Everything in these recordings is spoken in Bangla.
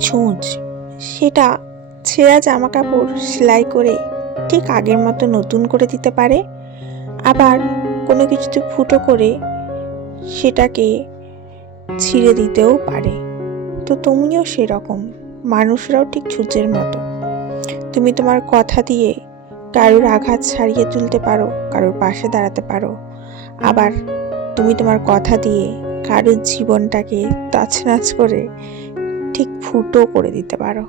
ছুঁচ। সেটা ছেঁড়া জামা কাপড় সেলাই করে ঠিক আগের মতো নতুন করে দিতে পারে। আবার কোনো কিছুতে ফুটো করে সেটাকে ছিঁড়ে দিতেও পারে। তো তুমিও সেরকম, মানুষরাও ঠিক ছুঁচের মতো। তুমি তোমার কথা দিয়ে কারোর আঘাত ছাড়িয়ে তুলতে পারো, কারোর পাশে দাঁড়াতে পারো। আবার তুমি তোমার কথা দিয়ে কারোর জীবনটাকে তছনছ করে ঠিক ফুটো করে দিতে পারো।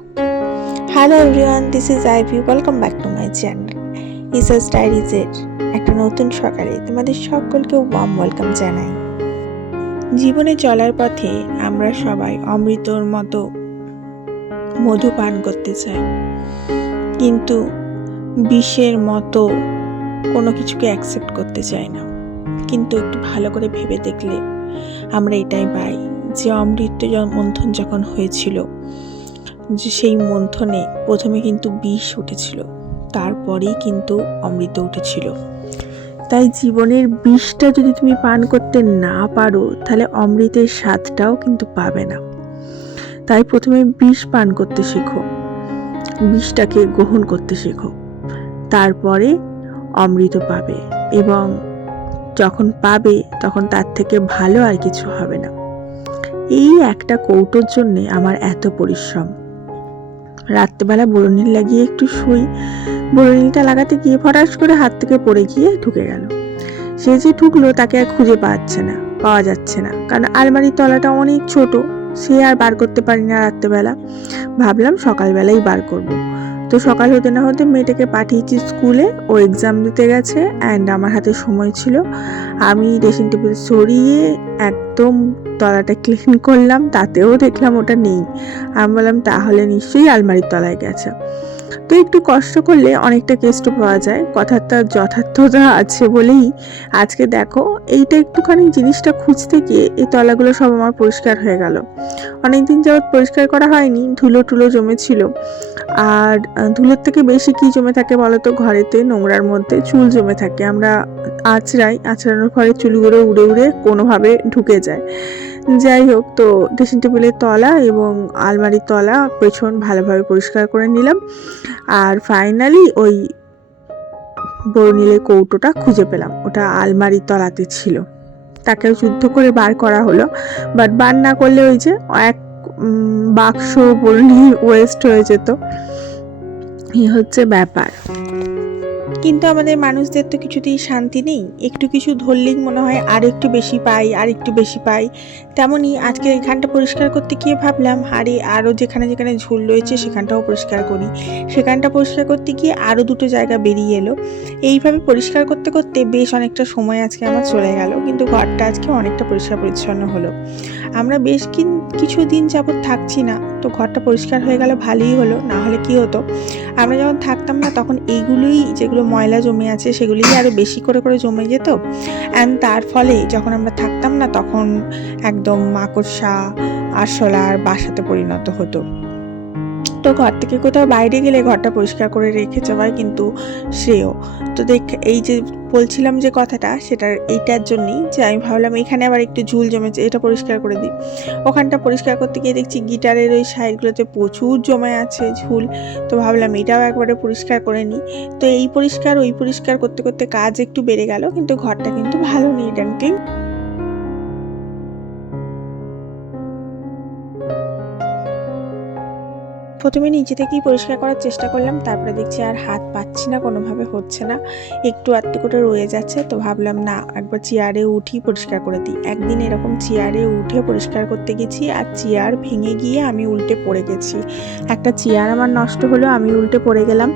Hello everyone this is Ivy welcome back to my channel Isa's ডায়েরিজের একটা নতুন সকালে তোমাদের সকলকে ওয়াম ওয়েলকাম জানাই। জীবনে চলার পথে আমরা সবাই অমৃতর মতো মধু পান করতে চাই। কিন্তু বিষের মতো কোনো কিছুকে অ্যাকসেপ্ট করতে চাই না। কিন্তু একটু ভালো করে ভেবে দেখলে আমরা এটাই পাই। যে অমৃত মন্থন যখন হয়েছিল, যে সেই মন্থনে প্রথমে কিন্তু বিষ উঠেছিল, তারপরেই কিন্তু অমৃত উঠেছিল। তাই জীবনের বিষটা যদি তুমি পান করতে না পারো, তাহলে অমৃতের স্বাদটাও কিন্তু পাবে না। তাই প্রথমে বিষ পান করতে শেখো। বিষটাকে গ্রহণ করতে শেখো। তারপরে অমৃত পাবে এবং যখন পাবে, তখন তার থেকে ভালো আর কিছু হবে না। এই একটা কৌটোর জন্যে আমার এত পরিশ্রম। রাত্রেবেলা বরণিল লাগিয়ে একটু শুই, বরণিলটা লাগাতে গিয়ে ফটাস করে হাত থেকে পড়ে গিয়ে ঢুকে গেল। সে যে ঢুকলো তাকে আর খুঁজে পাচ্ছে না, পাওয়া যাচ্ছে না। কারণ আলমারির তলাটা অনেক ছোট, সে আর বার করতে পারি না রাত্রেবেলা। ভাবলাম সকালবেলাই বার করব। তো সকাল হতে না হতে মেয়েটাকে পাঠিয়েছি স্কুলে, ও এক্সাম দিতে গেছে অ্যান্ড আমার হাতে সময় ছিল। আমি ড্রেসিং টেবিল সরিয়ে একদম তলাটা ক্লিন করলাম, তাতেও দেখলাম ওটা নেই। আমি বললাম, তাহলে নিশ্চয়ই আলমারির তলায় গেছে। তো একটু কষ্ট করলে অনেকটা কেষ্ট পাওয়া যায়। কথাটা যথার্থতা আছে বলেই আজকে দেখো, এইটা একটুখানি জিনিসটা খুঁজতে গিয়ে এই তলাগুলো সব আমার পরিষ্কার হয়ে গেল। অনেকদিন যাবৎ পরিষ্কার করা হয়নি, ধুলো টুলো জমেছিল। আর ধুলোর থেকে বেশি কি জমে থাকে বলতো? ঘরেতে নোংরার মধ্যে চুল জমে থাকে। আমরা আঁচড়াই, আঁচড়ানোর ফলে চুলগুলো উড়ে উড়ে কোনোভাবে ঢুকে যায়। যাই হোক, তো ড্রেসিং টেবিলের তলা এবং আলমারির তলা পেছন ভালোভাবে পরিষ্কার করে নিলাম। আর ফাইনালি ওই বর্ণিলের কৌটোটা খুঁজে পেলাম। ওটা আলমারির তলাতে ছিল। তাকে যুদ্ধ করে বার করা হলো। বাট বার না করলে ওই যে এক বাক্স বর্ণিল ওয়েস্ট হয়ে যেত। এই হচ্ছে ব্যাপার। কিন্তু আমাদের মানুষদের তো কিছুতেই শান্তি নেই। একটু কিছু ধরলেই মনে হয় আর একটু বেশি পাই আর একটু বেশি পাই। তেমনই আজকে এখানটা পরিষ্কার করতে গিয়ে ভাবলাম, আরে আরও যেখানে যেখানে ঝুল রয়েছে সেখানটাও পরিষ্কার করি। সেখানটা পরিষ্কার করতে গিয়ে আরও দুটো জায়গা বেরিয়ে এলো। এইভাবে পরিষ্কার করতে করতে বেশ অনেকটা সময় আজকে আমার চলে গেল, কিন্তু ঘরটা আজকে অনেকটা পরিষ্কার পরিচ্ছন্ন হলো। আমরা বেশ কিছু দিন যাবৎ থাকছি না, তো ঘরটা পরিষ্কার হয়ে গেল, ভালোই হলো, না হলে কি হতো? আমরা যখন থাকতাম না, তখন এইগুলোই যেগুলো ময়লা জমে আছে, সেগুলোই আরও বেশি করে করে জমে যেত। অ্যান্ড তার ফলে যখন আমরা থাকতাম না, তখন একদম মাকড়সা, আরশোলার বাসাতে পরিণত হতো। তো ঘর থেকে কোথাও বাইরে গেলে ঘরটা পরিষ্কার করে রেখে যাওয়াই কিন্তু শ্রেয়। তো দেখ, এই যে বলছিলাম যে কথাটা সেটার এইটার জন্যই যে আমি ভাবলাম এখানে আবার একটু ঝুল জমেছে, এটা পরিষ্কার করে দিই। ওখানটা পরিষ্কার করতে গিয়ে দেখছি গিটারের ওই সাইডগুলোতে প্রচুর জমে আছে ঝুল, তো ভাবলাম এটাও একবারে পরিষ্কার করে নিই। তো এই পরিষ্কার, ওই পরিষ্কার করতে করতে কাজ একটু বেড়ে গেল, কিন্তু ঘরটা কিন্তু ভালো নিট অ্যান্ড প্রথমে নিচে থেকেই পরিষ্কার করার চেষ্টা করলাম, তারপরে দেখছি আর হাত পাচ্ছি না, কোনোভাবে হচ্ছে না। একটু আধটু করে রয়ে যাচ্ছে, তো ভাবলাম না, একবার চেয়ারে উঠি পরিষ্কার করে দিই। একদিন এরকম চেয়ারে উঠে পরিষ্কার করতে গেছি আর চেয়ার ভেঙে গিয়ে আমি উল্টে পড়ে গেছি। একটা চেয়ার আমার নষ্ট হলো, আমি উল্টে পড়ে গেলাম।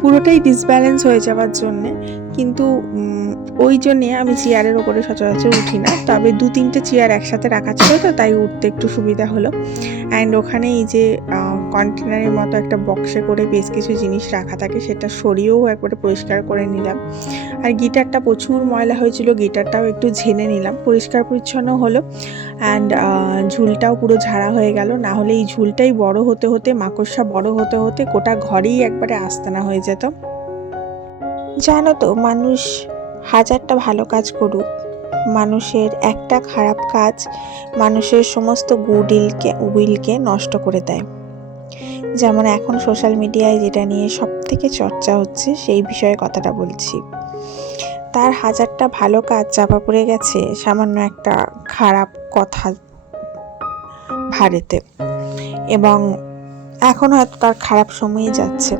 পুরোটাই ডিসব্যালেন্স হয়ে যাওয়ার জন্যে, কিন্তু ওই জন্যে আমি চেয়ারের ওপরে সচরাচর উঠি না। তবে দু তিনটে চেয়ার একসাথে রাখা ছিল, তো তাই উঠতে একটু সুবিধা হলো। অ্যান্ড ওখানে এই যে কন্টেনারের মতো একটা বক্সে করে বেশ কিছু জিনিস রাখা থাকে, সেটা সরিয়েও একবারে পরিষ্কার করে নিলাম। আর গিটারটা প্রচুর ময়লা হয়েছিল, গিটারটাও একটু ঝেনে নিলাম। পরিষ্কার পরিচ্ছন্ন হলো অ্যান্ড ঝুলটাও পুরো ঝাড়া হয়ে গেল। না হলে এই ঝুলটাই বড় হতে হতে, মাকড়সা বড় হতে হতে গোটা ঘরেই একবারে আস্তানা হয়ে যেত। জানো তো, মানুষ হাজারটা ভালো কাজ করুক, মানুষের একটা খারাপ কাজ মানুষের সমস্ত গুড উইলকে উইলকে নষ্ট করে দেয়। যেমন এখন সোশ্যাল মিডিয়ায় যেটা নিয়ে সব থেকে চর্চা হচ্ছে, সেই বিষয়ে কথাটা বলছি। তার হাজারটা ভালো কাজ চাপা পড়ে গেছে সামান্য একটা খারাপ কথা ভারেতে। এবং এখন হয়তো তার খারাপ সময়ে যাচ্ছে।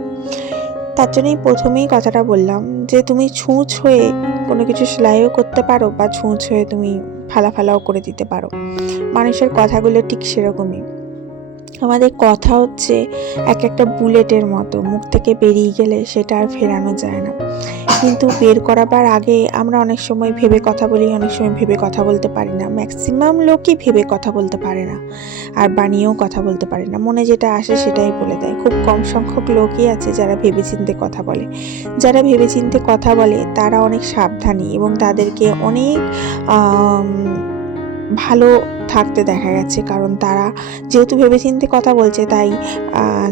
তার জন্যই প্রথমেই কথাটা বললাম যে, তুমি ছুঁচ হয়ে কোনো কিছু সেলাইও করতে পারো বা ছুঁচ হয়ে তুমি ফালা ফালাও করে দিতে পারো। মানুষের কথাগুলো ঠিক সেরকমই। আমাদের কথা হচ্ছে এক একটা বুলেটের মতো। মুখ থেকে বেরিয়ে গেলে সেটা আর ফেরানো যায় না। কিন্তু বের করাবার আগে আমরা অনেক সময় ভেবে কথা বলি, অনেক সময় ভেবে কথা বলতে পারি না। ম্যাক্সিমাম লোকই ভেবে কথা বলতে পারে না আর বানিয়েও কথা বলতে পারে না। মনে যেটা আসে সেটাই বলে দেয়। খুব কম সংখ্যক লোকই আছে যারা ভেবেচিন্তে কথা বলে। যারা ভেবেচিন্তে কথা বলে তারা অনেক সাবধানী এবং তাদেরকে অনেক ভালো থাকতে দেখা গেছে, কারণ তারা যেহেতু ভেবেচিন্তে কথা বলছে, তাই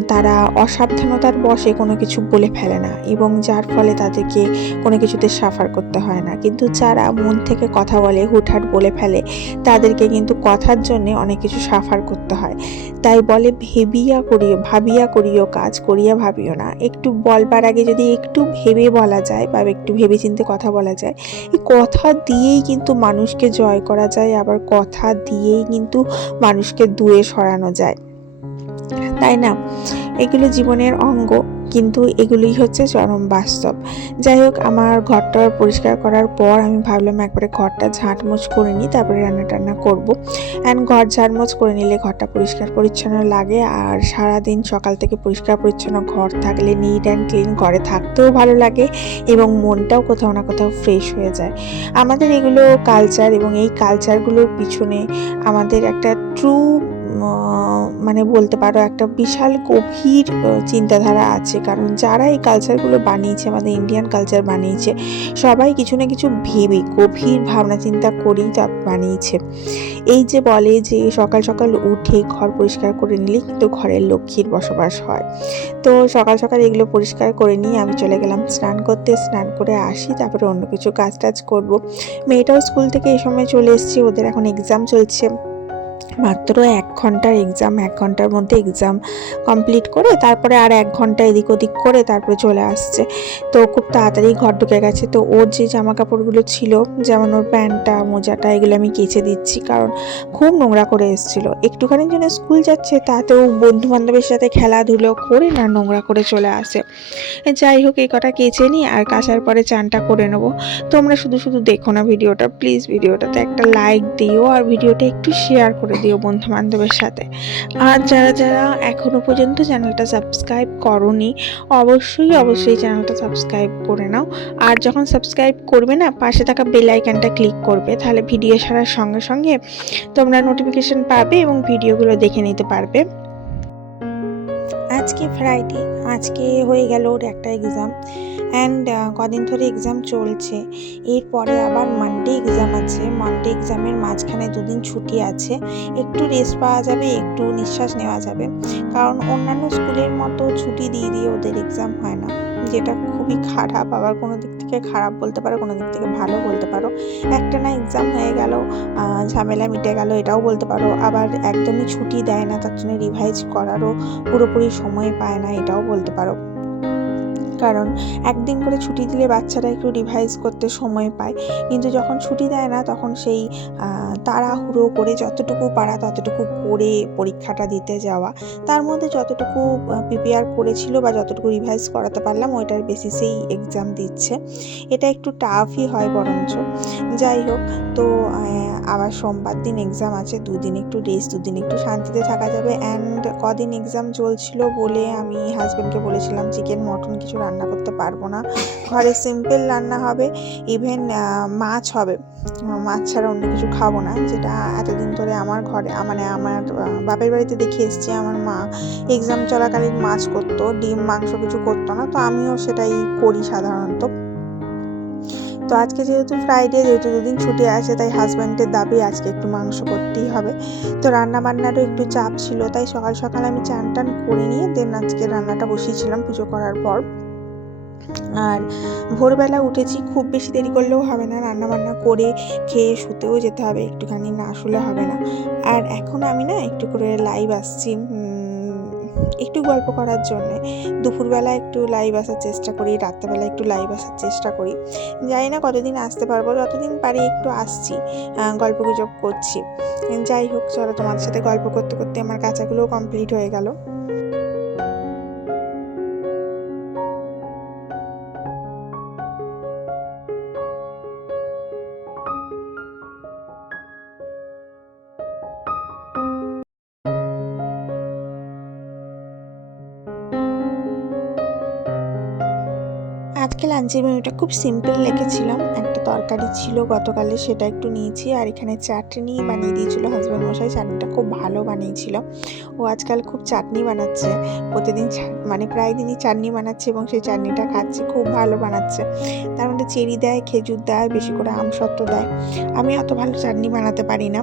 তারা অসাবধানতার বশে কোনো কিছু বলে ফেলে না এবং যার ফলে তাদেরকে কোনো কিছুতে সাফার করতে হয় না। কিন্তু যারা মন থেকে কথা বলে, হুটহাট বলে ফেলে, তাদেরকে কিন্তু কথার জন্যে অনেক কিছু সাফার করতে হয়। তাই বলে, ভেবিয়া করিও, ভাবিয়া করিও, কাজ করিয়া ভাবিও না। একটু বলবার আগে যদি একটু ভেবে বলা যায় বা একটু ভেবে চিনতে কথা বলা যায়, এই কথা দিয়েই কিন্তু মানুষকে জয় করা যায়, আবার কথা দিয়েই কিন্তু মানুষকে দূরে সরানো যায়। তাই না? এগুলো জীবনের অঙ্গ। কিন্তু এগুলোই হচ্ছে চরম বাস্তব। যাই হোক, আমার ঘরটা পরিষ্কার করার পর আমি ভাবলাম একবারে ঘরটা ঝাঁটমোচ করে নিই, তারপরে রান্না টান্না করব। অ্যান্ড ঘর ঝাড়মোচ করে নিলে ঘরটা পরিষ্কার পরিচ্ছন্ন লাগে, আর সারাদিন সকাল থেকে পরিষ্কার পরিচ্ছন্ন ঘর থাকলে নিট অ্যান্ড ক্লিন ঘরে থাকতেও ভালো লাগে এবং মনটাও কোথাও না কোথাও ফ্রেশ হয়ে যায়। আমাদের এগুলো কালচার এবং এই কালচারগুলোর পিছনে আমাদের একটা ট্রু মানে বলতে পারো একটা বিশাল গভীর চিন্তাধারা আছে। কারণ যারা এই কালচারগুলো বানিয়েছে, আমাদের ইন্ডিয়ান কালচার বানিয়েছে, সবাই কিছু না কিছু ভেবে, গভীর ভাবনা চিন্তা করেই তা বানিয়েছে। এই যে বলে যে সকাল সকাল উঠে ঘর পরিষ্কার করে নিলে কিন্তু ঘরের লক্ষ্মীর বসবাস হয়। তো সকাল সকাল এগুলো পরিষ্কার করে নিয়ে আমি চলে গেলাম স্নান করতে। স্নান করে আসি, তারপরে অন্য কিছু কাজ টাজ করব। মেয়েটাও স্কুল থেকে এই সময় চলে এসেছি, ওদের এখন এক্সাম চলছে। মাত্র এক ঘণ্টার এক্সাম এক ঘণ্টার মধ্যে এক্সাম কমপ্লিট করে তারপরে আর এক ঘণ্টা এদিক ওদিক করে তারপরে চলে আসছে। তো খুব তাড়াতাড়ি ঘর ঢুকে গেছে। তো ওর যে জামা কাপড়গুলো ছিল, যেমন ওর প্যান্টটা, মোজাটা, এগুলো আমি কেচে দিচ্ছি কারণ খুব নোংরা করে এসেছিল। একটুখানির জন্য স্কুল যাচ্ছে, তাতেও বন্ধু বান্ধবের সাথে খেলাধুলো করে না নোংরা করে চলে আসে। যাই হোক, এই কটা কেচে নিই আর কাচার পরে চানটা করে নেব। তোমরা শুধু শুধু দেখো না ভিডিওটা প্লিজ ভিডিওটাতে একটা লাইক দিও আর ভিডিওটা একটু শেয়ার করে দিও বন্ধু বান্ধবের সাথে। আর যারা যারা এখনও পর্যন্ত চ্যানেলটা সাবস্ক্রাইব করনি, অবশ্যই অবশ্যই চ্যানেলটা সাবস্ক্রাইব করে নাও। আর যখন সাবস্ক্রাইব করবে না, পাশে থাকা বেল আইকনটা ক্লিক করবে। তাহলে ভিডিও ছাড়ার সঙ্গে সঙ্গে তোমরা নোটিফিকেশন পাবে এবং ভিডিওগুলো দেখে নিতে পারবে। আজকে ফ্রাইডে আজকে হয়ে গেল ওর একটা এক্সাম অ্যান্ড কদিন ধরে এক্সাম চলছে। এরপরে আবার মানডে এক্সাম আছে। মানডে এক্সামের মাঝখানে দুদিন ছুটি আছে। একটু রেস্ট পাওয়া যাবে, একটু নিঃশ্বাস নেওয়া যাবে। কারণ অন্যান্য স্কুলের মতো ছুটি দিয়ে দিয়ে ওদের এক্সাম হয় না। যেটা খুবই খারাপ। আবার কোনো দিক থেকে খারাপ বলতে পারো, কোনো দিক থেকে ভালো বলতে পারো। একটা না এক্সাম হয়ে গেল ঝামেলা মিটে গেল, এটাও বলতে পারো। আবার একদমই ছুটি দেয় না, তার জন্য রিভাইজ করারও পুরোপুরি সময় পায় না, এটাও বলতে পারো। কারণ একদিন করে ছুটি দিলে বাচ্চারা একটু রিভাইজ করতে সময় পায়। কিন্তু যখন ছুটি দেয় না, তখন সেই তাড়াহুড়ো করে যতটুকু পারা ততটুকু করে পরীক্ষাটা দিতে যাওয়া। তার মধ্যে যতটুকু প্রিপেয়ার করেছিল বা যতটুকু রিভাইজ করাতে পারলাম, ওইটার বেসিসেই এক্সাম দিচ্ছে। এটা একটু টাফই হয় বরঞ্চ। যাই হোক তো আবার সোমবার দিন এক্সাম আছে, দুদিন একটু রেস্ট দুদিন একটু শান্তিতে থাকা যাবে অ্যান্ড কদিন এক্সাম চলছিল বলে আমি হাজব্যান্ডকে বলেছিলাম চিকেন মটন কিছু রান্না করতে পারব না। ঘরে সিম্পল রান্না হবে ইভেন মাছ হবে। মাছ ছাড়া অন্য কিছু খাব না, যেটা এতদিন ধরে আমার ঘরে মানে আমার বাপের বাড়িতে দেখে এসেছি, আমার মা এক্সাম চলাকালীন মাছ করতো, ডিম, মাংস কিছু করতো না, তো আমিও সেটাই করি সাধারণত। তো আজকে যেহেতু ফ্রাইডে যেহেতু দুদিন ছুটি আছে, তাই হাজব্যান্ডের দাবি আজকে একটু মাংস করতেই হবে। তো রান্না বান্নারও একটু চাপ ছিল, তাই সকাল সকাল আমি চান টান করে নিয়ে দেন আজকে রান্নাটা বসিয়েছিলাম পুজো করার পর। আর ভোরবেলা উঠেছি, খুব বেশি দেরি করলেও হবে না রান্না বান্না করে খেয়ে শুতেও যেতে হবে, একটুখানি না শুলে হবে না। আর এখন আমি না একটু করে লাইভ আসছি একটু গল্প করার জন্যে। দুপুরবেলা একটু লাইভ আসার চেষ্টা করি, রাত্রেবেলা একটু লাইভ আসার চেষ্টা করি। যাই না কতদিন আসতে পারব, যতদিন পারি একটু আসছি গল্প গুজব করছি। যাই হোক, চলো তোমাদের সাথে গল্প করতে করতে আমার কাঁচাগুলোও কমপ্লিট হয়ে গেল। আজকে লাঞ্চের মেনুটা খুব সিম্পল রেখেছিলাম, একটা তরকারি ছিল গতকালে সেটা একটু নিয়েছি আর এখানে চাটনি বানিয়ে দিয়েছিল হাজব্যান্ড মশাই চাটনিটা খুব ভালো বানিয়েছিল। ও আজকাল খুব চাটনি বানাচ্ছে, প্রতিদিন মানে প্রায় দিনই চাটনি বানাচ্ছে এবং সেই চাটনিটা খাচ্ছে, খুব ভালো বানাচ্ছে। তার মধ্যে চেরি দেয়, খেজুর দেয়, বেশি করে আমসত্ত্ব দেয়। আমি অত ভালো চাটনি বানাতে পারি না।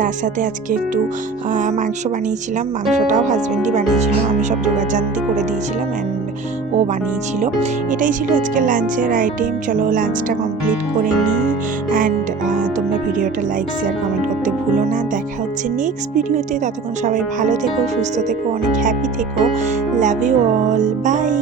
তার সাথে আজকে একটু মাংস বানিয়েছিলাম, মাংসটাও হাজব্যান্ডই বানিয়েছিল। আমি সব জোগাড়জান্তি করে দিয়েছিলাম অ্যান্ড ও বানিয়েছিল। এটাই ছিল আজকে লাঞ্চের আইটেম চলো লাঞ্চটা কমপ্লিট করে নিই। অ্যান্ড তোমরা ভিডিওটা লাইক শেয়ার কমেন্ট করতে ভুলো না। দেখা হচ্ছে নেক্সট ভিডিওতে ততক্ষণ সবাই ভালো থেকো, সুস্থ থেকো, অনেক হ্যাপি থেকো। Love you all by